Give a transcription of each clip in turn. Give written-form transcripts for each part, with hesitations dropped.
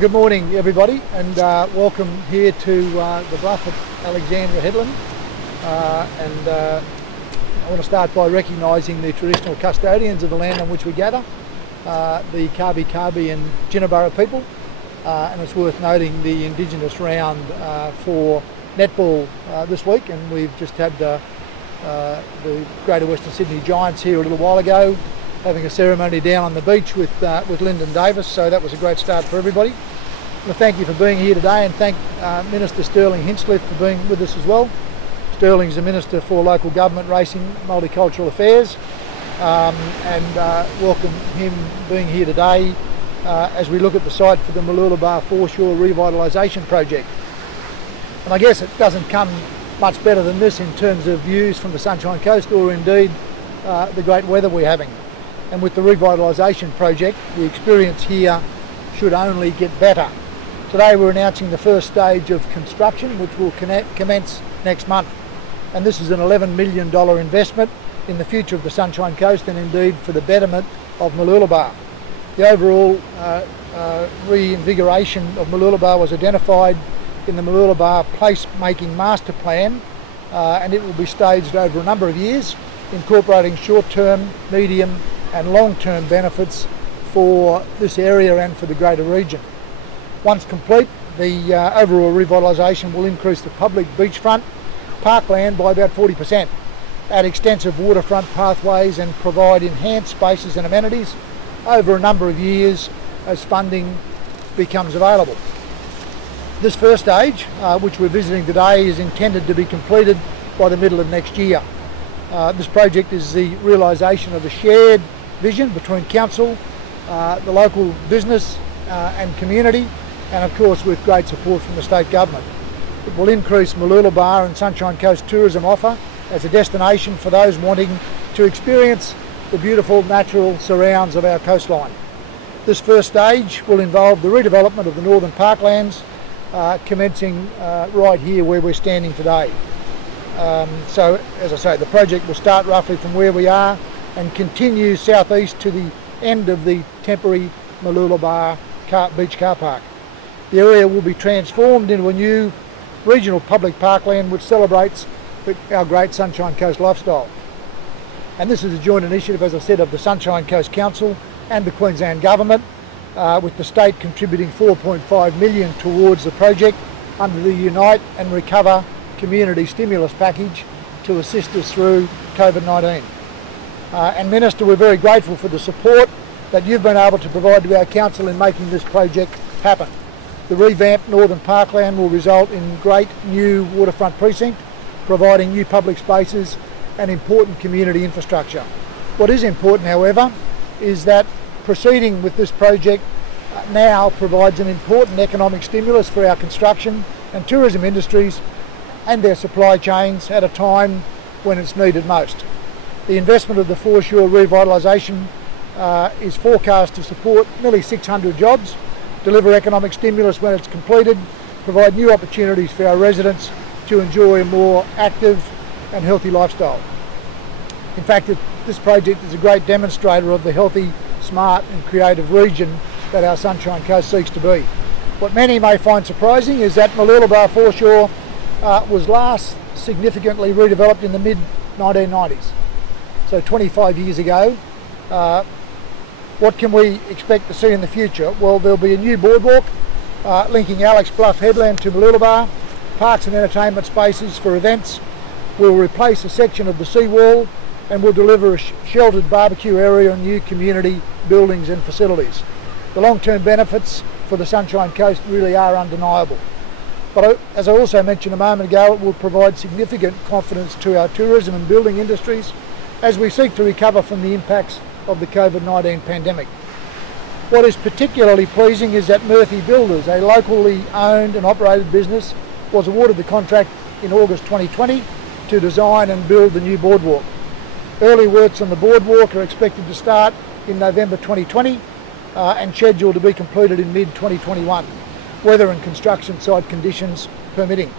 Good morning everybody, and welcome here to the bluff at Alexandra Headland, and I want to start by recognising the traditional custodians of the land on which we gather, the Kabi and Jinnabara people, and it's worth noting the Indigenous round for netball this week, and we've just had the Greater Western Sydney Giants here a little while ago, having a ceremony down on the beach with Lyndon Davis, so that was a great start for everybody. Well, thank you for being here today, and thank Minister Stirling Hinchliffe for being with us as well. Stirling's the Minister for Local Government, Racing, Multicultural Affairs, and welcome him being here today as we look at the site for the Mooloolaba foreshore revitalisation project. And I guess it doesn't come much better than this in terms of views from the Sunshine Coast, or indeed the great weather we're having. And with the revitalisation project, the experience here should only get better. Today we're announcing the first stage of construction, which will commence next month. And this is an $11 million investment in the future of the Sunshine Coast, and indeed for the betterment of Mooloolaba. The overall reinvigoration of Mooloolaba was identified in the Mooloolaba Placemaking Master Plan, and it will be staged over a number of years, incorporating short-term, medium and long-term benefits for this area and for the greater region. Once complete, the overall revitalisation will increase the public beachfront parkland by about 40%, add extensive waterfront pathways and provide enhanced spaces and amenities over a number of years as funding becomes available. This first stage, which we're visiting today, is intended to be completed by the middle of next year. This project is the realisation of a shared vision between council, the local business and community, and of course with great support from the state government. It will increase Mooloolaba and Sunshine Coast tourism offer as a destination for those wanting to experience the beautiful natural surrounds of our coastline. This first stage will involve the redevelopment of the northern parklands, commencing right here where we're standing today. So, as I say, the project will start roughly from where we are and continue southeast to the end of the temporary Mooloolaba beach car park. The area will be transformed into a new regional public parkland which celebrates our great Sunshine Coast lifestyle. And this is a joint initiative, as I said, of the Sunshine Coast Council and the Queensland Government, with the state contributing $4.5 million towards the project under the Unite and Recover Community Stimulus Package to assist us through COVID-19. And Minister, we're very grateful for the support that you've been able to provide to our council in making this project happen. The revamped Northern Parkland will result in great new waterfront precinct, providing new public spaces and important community infrastructure. What is important, however, is that proceeding with this project now provides an important economic stimulus for our construction and tourism industries and their supply chains at a time when it's needed most. The investment of the foreshore revitalisation is forecast to support nearly 600 jobs, deliver economic stimulus when it's completed, provide new opportunities for our residents to enjoy a more active and healthy lifestyle. In fact, this project is a great demonstrator of the healthy, smart and creative region that our Sunshine Coast seeks to be. What many may find surprising is that Mooloolaba foreshore was last significantly redeveloped in the mid-1990s, so 25 years ago. What can we expect to see in the future? Well, there'll be a new boardwalk linking Alex Bluff Headland to Mooloolaba, parks and entertainment spaces for events. We'll replace a section of the seawall and we'll deliver a sheltered barbecue area and new community buildings and facilities. The long-term benefits for the Sunshine Coast really are undeniable. But as I also mentioned a moment ago, it will provide significant confidence to our tourism and building industries as we seek to recover from the impacts of the COVID-19 pandemic. What is particularly pleasing is that Murphy Builders, a locally owned and operated business, was awarded the contract in August 2020 to design and build the new boardwalk. Early works on the boardwalk are expected to start in November 2020 and scheduled to be completed in mid-2021, weather and construction site conditions permitting.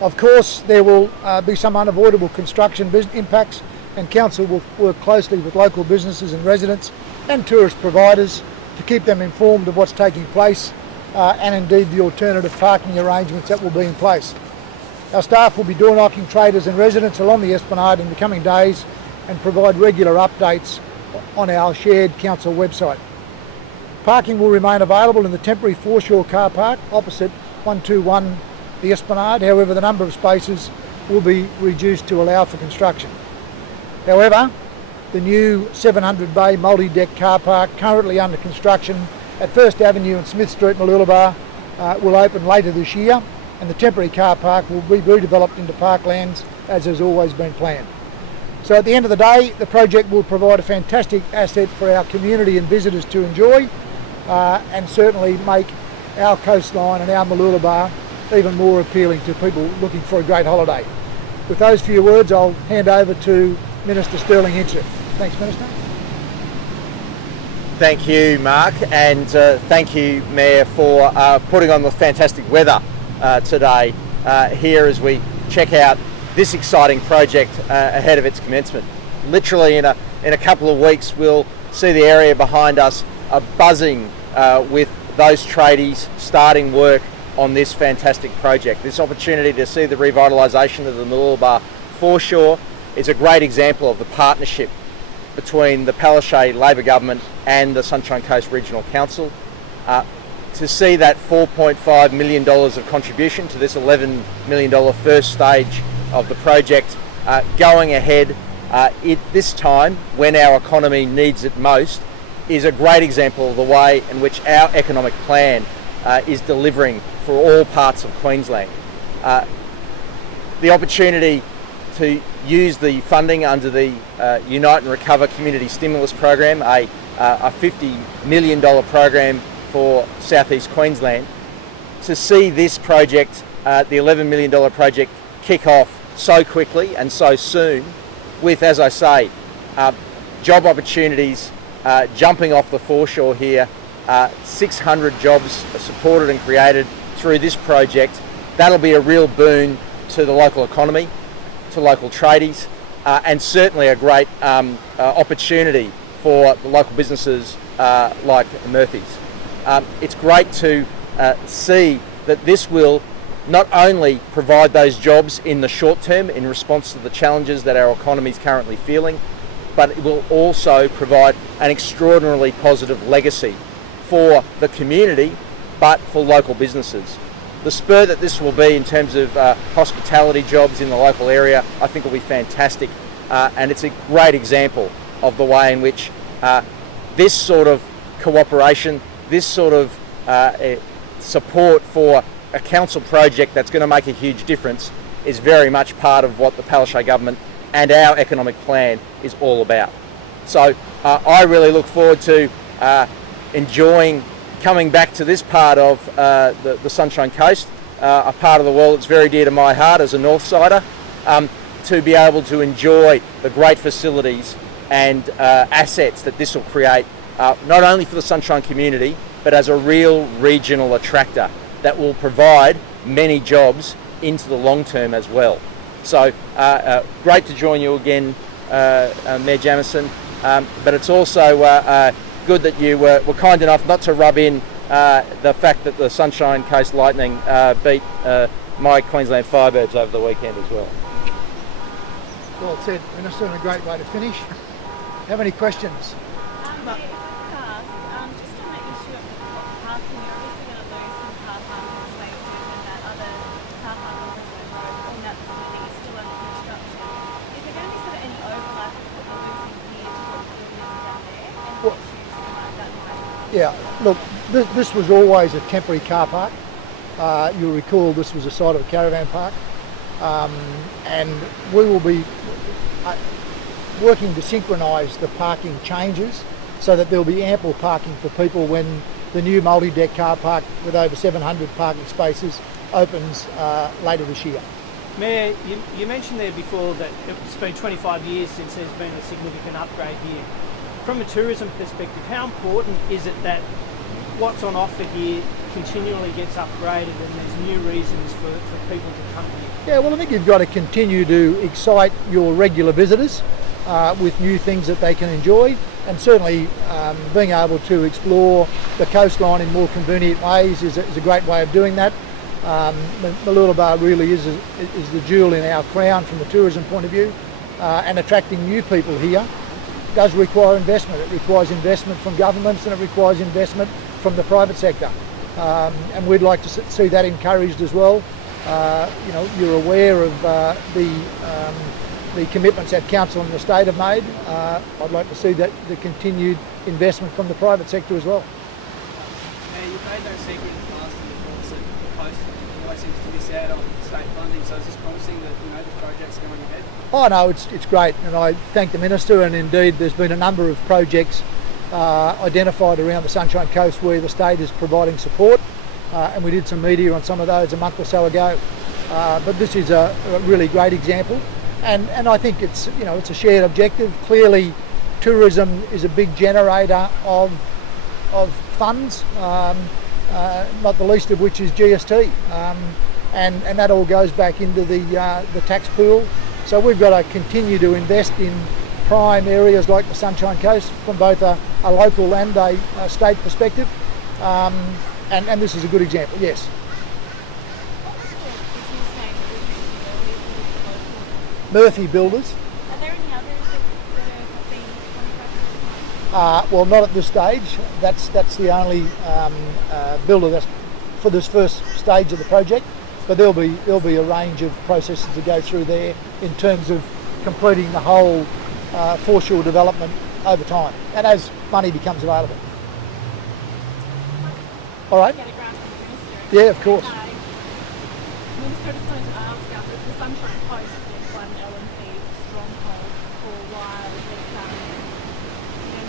Of course, there will be some unavoidable construction impacts, and Council will work closely with local businesses and residents and tourist providers to keep them informed of what's taking place and indeed the alternative parking arrangements that will be in place. Our staff will be door knocking traders and residents along the Esplanade in the coming days and provide regular updates on our shared council website. Parking will remain available in the temporary foreshore car park opposite 121 the Esplanade. However, the number of spaces will be reduced to allow for construction. However, the new 700 bay multi-deck car park currently under construction at First Avenue and Smith Street, Mooloolaba will open later this year, and the temporary car park will be redeveloped into parklands as has always been planned. So at the end of the day, the project will provide a fantastic asset for our community and visitors to enjoy, and certainly make our coastline and our Mooloolaba even more appealing to people looking for a great holiday. With those few words, I'll hand over to Minister Stirling Hinchliffe. Thanks, Minister. Thank you, Mark, and thank you, Mayor, for putting on the fantastic weather today here as we check out this exciting project ahead of its commencement. Literally in a couple of weeks, we'll see the area behind us buzzing with those tradies starting work on this fantastic project. This opportunity to see the revitalisation of the Mooloolaba foreshore is a great example of the partnership between the Palaszczuk Labor Government and the Sunshine Coast Regional Council. To see that $4.5 million of contribution to this $11 million first stage of the project going ahead this time when our economy needs it most is a great example of the way in which our economic plan is delivering for all parts of Queensland. The opportunity to use the funding under the Unite and Recover Community Stimulus Program, a $50 million program for southeast Queensland, to see this project, the $11 million project, kick off so quickly and so soon with, as I say, job opportunities jumping off the foreshore here, 600 jobs supported and created through this project. That'll be a real boon to the local economy, to local tradies, and certainly a great opportunity for the local businesses like Murphy's. It's great to see that this will not only provide those jobs in the short term in response to the challenges that our economy is currently feeling, but it will also provide an extraordinarily positive legacy for the community, but for local businesses. The spur that this will be in terms of hospitality jobs in the local area, I think will be fantastic, and it's a great example of the way in which this sort of cooperation, this sort of support for a council project that's going to make a huge difference is very much part of what the Palaszczuk government and our economic plan is all about. So I really look forward to enjoying coming back to this part of the Sunshine Coast, a part of the world that's very dear to my heart as a North Sider, to be able to enjoy the great facilities and assets that this will create, not only for the Sunshine community, but as a real regional attractor that will provide many jobs into the long term as well. So great to join you again, Mayor Jamieson, but it's also good that you were kind enough not to rub in the fact that the Sunshine Coast Lightning beat my Queensland Firebirds over the weekend as well. Well said, Minister, and a great way to finish. Have any questions? Yeah, look, this was always a temporary car park. You'll recall this was a site of a caravan park, and we will be working to synchronise the parking changes so that there'll be ample parking for people when the new multi-deck car park with over 700 parking spaces opens later this year. Mayor, you mentioned there before that it's been 25 years since there's been a significant upgrade here. From a tourism perspective, how important is it that what's on offer here continually gets upgraded and there's new reasons for people to come here? Yeah, well, I think you've got to continue to excite your regular visitors with new things that they can enjoy, and certainly being able to explore the coastline in more convenient ways is a great way of doing that. Mooloolaba really is the jewel in our crown from the tourism point of view, and attracting new people here does require investment. It requires investment from governments and it requires investment from the private sector, and we'd like to see that encouraged as well. You're aware of the commitments that council and the state have made. I'd like to see that the continued investment from the private sector as well. You've made no secret in the past in the course that the coast always seems to miss out on state funding, so is this promising that this project's going ahead? Oh no, it's great, and I thank the Minister, and indeed there's been a number of projects identified around the Sunshine Coast where the state is providing support, and we did some media on some of those a month or so ago. But this is a really great example, and I think it's a shared objective. Clearly, tourism is a big generator of funds, not the least of which is GST, and that all goes back into the tax pool. So we've got to continue to invest in prime areas like the Sunshine Coast from both a local and a state perspective, and this is a good example, yes. What was the business name that was mentioned earlier? Murphy Builders. Are there any others that have been contracted? Well, not at this stage. That's the only builder that's for this first stage of the project. But there'll be a range of processes to go through there in terms of completing the whole foreshore development over time, and as money becomes available. All right. Get a grant from the Minister. Yeah, of course. Minister, I just wanted to ask, the Sunshine Coast was one LNP stronghold for a while. There's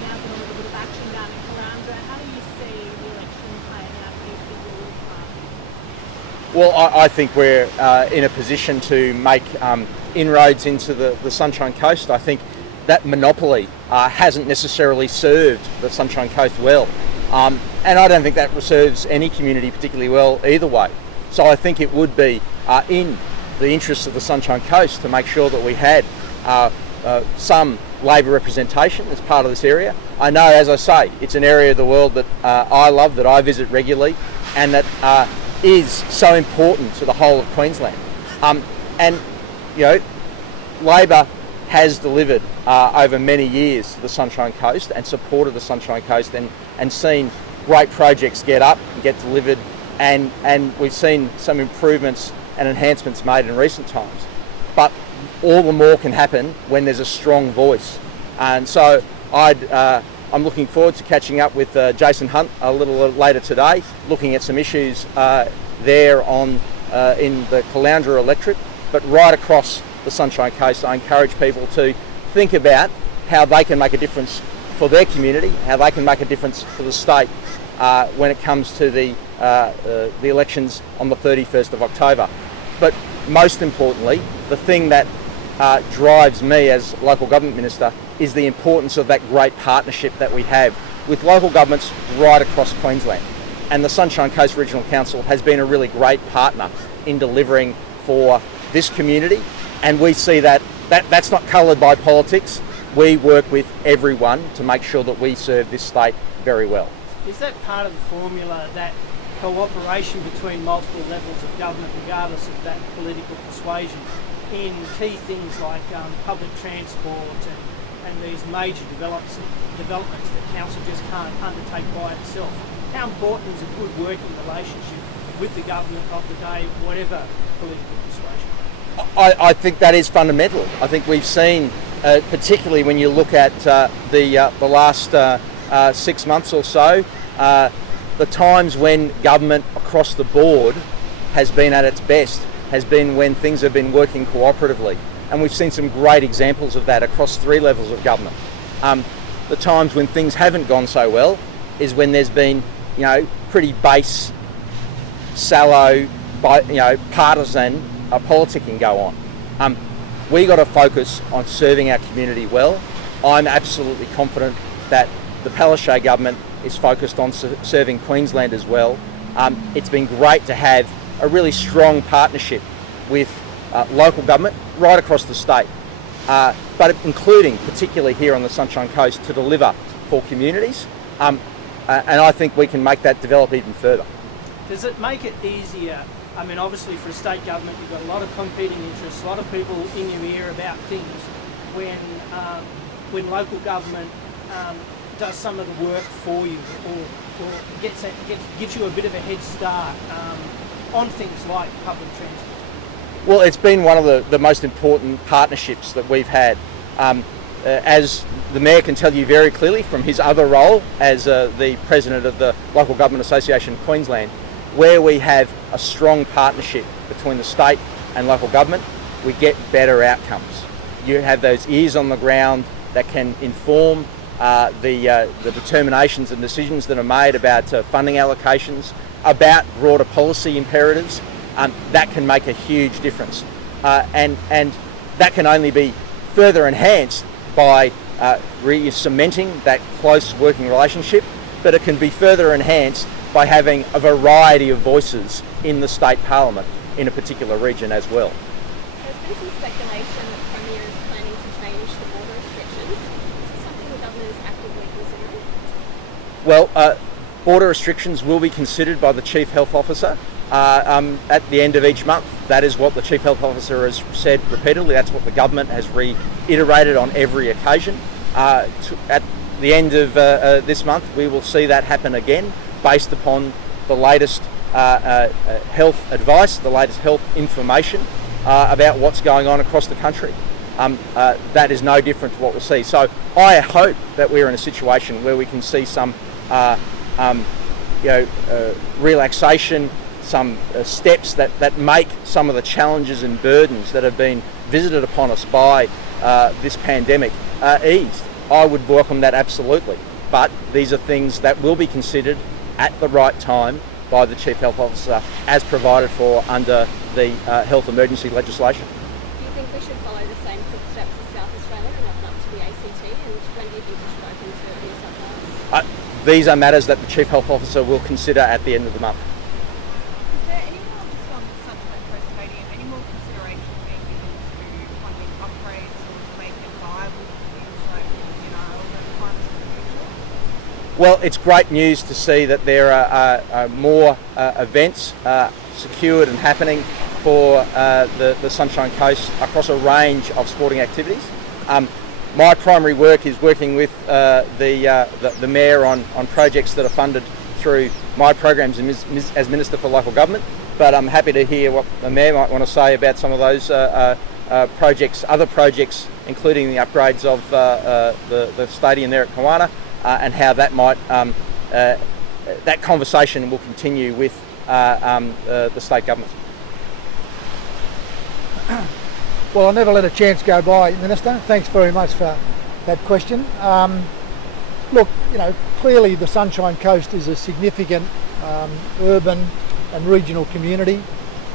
now been a little bit of action down in Caloundra. How do you see the election playing out here for your party? Well, I think we're in a position to make inroads into the Sunshine Coast. I think that monopoly hasn't necessarily served the Sunshine Coast well. And I don't think that serves any community particularly well either way. So I think it would be in the interests of the Sunshine Coast to make sure that we had some Labor representation as part of this area. I know, as I say, it's an area of the world that I love, that I visit regularly, and that is so important to the whole of Queensland. And Labor has delivered over many years to the Sunshine Coast and supported the Sunshine Coast and seen great projects get up and get delivered, and we've seen some improvements and enhancements made in recent times. But all the more can happen when there's a strong voice. And so I'm looking forward to catching up with Jason Hunt a little later today, looking at some issues there in the Caloundra electorate, but right across the Sunshine Coast. I encourage people to think about how they can make a difference for their community, how they can make a difference for the state when it comes to the elections on the 31st of October. But most importantly, the thing that drives me as local government minister is the importance of that great partnership that we have with local governments right across Queensland. And the Sunshine Coast Regional Council has been a really great partner in delivering for this community, and we see that's not coloured by politics. We work with everyone to make sure that we serve this state very well. Is that part of the formula, that cooperation between multiple levels of government, regardless of that political persuasion, in key things like public transport and these major developments that council just can't undertake by itself? How important is a good working relationship with the government of the day, whatever political persuasion? I think that is fundamental. I think we've seen, particularly when you look at the last 6 months or so, the times when government across the board has been at its best has been when things have been working cooperatively. And we've seen some great examples of that across 3 levels of government. The times when things haven't gone so well is when there's been, pretty base, sallow, partisan politicking go on. We got to focus on serving our community well. I'm absolutely confident that the Palaszczuk government is focused on serving Queensland as well. It's been great to have a really strong partnership with local government right across the state. but including particularly here on the Sunshine Coast to deliver for communities. And I think we can make that develop even further. Does it make it easier? I mean, obviously for a state government, you've got a lot of competing interests, a lot of people in your ear about things. When local government does some of the work for you, or gives you a bit of a head start on things like public transport. Well, it's been one of the most important partnerships that we've had. As the Mayor can tell you very clearly from his other role as the President of the Local Government Association of Queensland, where we have a strong partnership between the state and local government, we get better outcomes. You have those ears on the ground that can inform the determinations and decisions that are made about funding allocations, about broader policy imperatives. That can make a huge difference, and that can only be further enhanced by cementing that close working relationship, but it can be further enhanced by having a variety of voices in the state parliament in a particular region as well. There's been some speculation that Premier is planning to change the border restrictions. Is this something the government is actively considering? Well, border restrictions will be considered by the Chief Health Officer at the end of each month. That is what the Chief Health Officer has said repeatedly. That's what the government has reiterated on every occasion. At the end of this month, we will see that happen again based upon the latest health advice, the latest health information about what's going on across the country. That is no different to what we'll see. So I hope that we're in a situation where we can see some relaxation, some steps that make some of the challenges and burdens that have been visited upon us by this pandemic eased. I would welcome that absolutely. But these are things that will be considered at the right time by the Chief Health Officer as provided for under the health emergency legislation. Do you think we should follow the same footsteps as South Australia and open up to the ACT? And when do you think we should open to New South Wales? These are matters that the Chief Health Officer will consider at the end of the month. Is there any more, just on the Sunshine Coast Stadium, any more consideration being given to funding upgrades or to make it viable for things like older requirements in the future? Well, it's great news to see that there are more events secured and happening for the Sunshine Coast across a range of sporting activities. My primary work is working with the Mayor on projects that are funded through my programs as Minister for Local Government, but I'm happy to hear what the Mayor might want to say about some of those projects, other projects, including the upgrades of the stadium there at Kawana, and how that might, that conversation will continue with the state government. Well, I'll never let a chance go by, Minister. Thanks very much for that question. Look, clearly the Sunshine Coast is a significant urban and regional community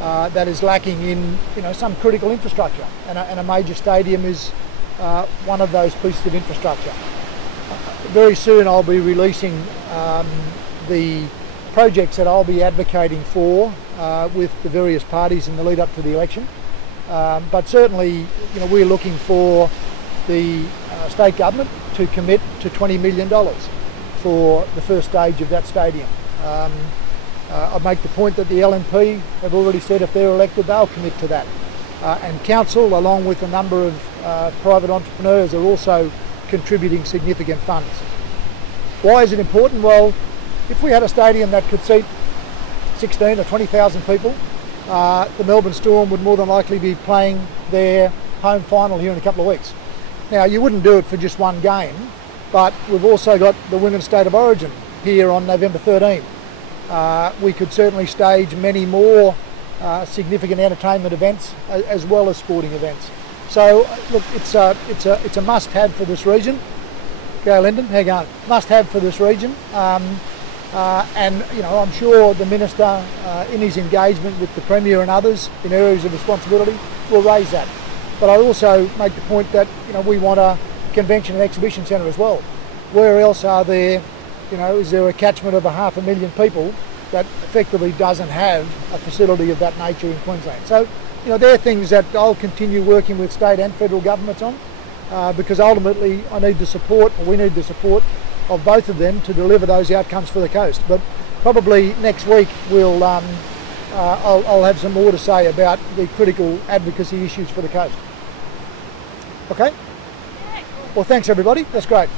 that is lacking in, some critical infrastructure, and a major stadium is one of those pieces of infrastructure. Very soon I'll be releasing the projects that I'll be advocating for with the various parties in the lead up to the election. But certainly, we're looking for the state government to commit to $20 million for the first stage of that stadium. I make the point that the LNP have already said if they're elected, they'll commit to that. And council, along with a number of private entrepreneurs, are also contributing significant funds. Why is it important? Well, if we had a stadium that could seat 16 or 20,000 people, the Melbourne Storm would more than likely be playing their home final here in a couple of weeks. Now, you wouldn't do it for just one game, but we've also got the Women's State of Origin here on November 13. We could certainly stage many more significant entertainment events as well as sporting events. So, look, it's a must-have for this region. Go, Lyndon, how you going? Must-have for this region. And I'm sure the Minister, in his engagement with the Premier and others in areas of responsibility, will raise that. But I also make the point that we want a convention and exhibition centre as well. Where else are there, is there a catchment of 500,000 people that effectively doesn't have a facility of that nature in Queensland. So, they're things that I'll continue working with state and federal governments on, because ultimately we need the support of both of them to deliver those outcomes for the coast. But probably next week I'll have some more to say about the critical advocacy issues for the coast. Okay? Yeah, cool. Well, thanks everybody. That's great.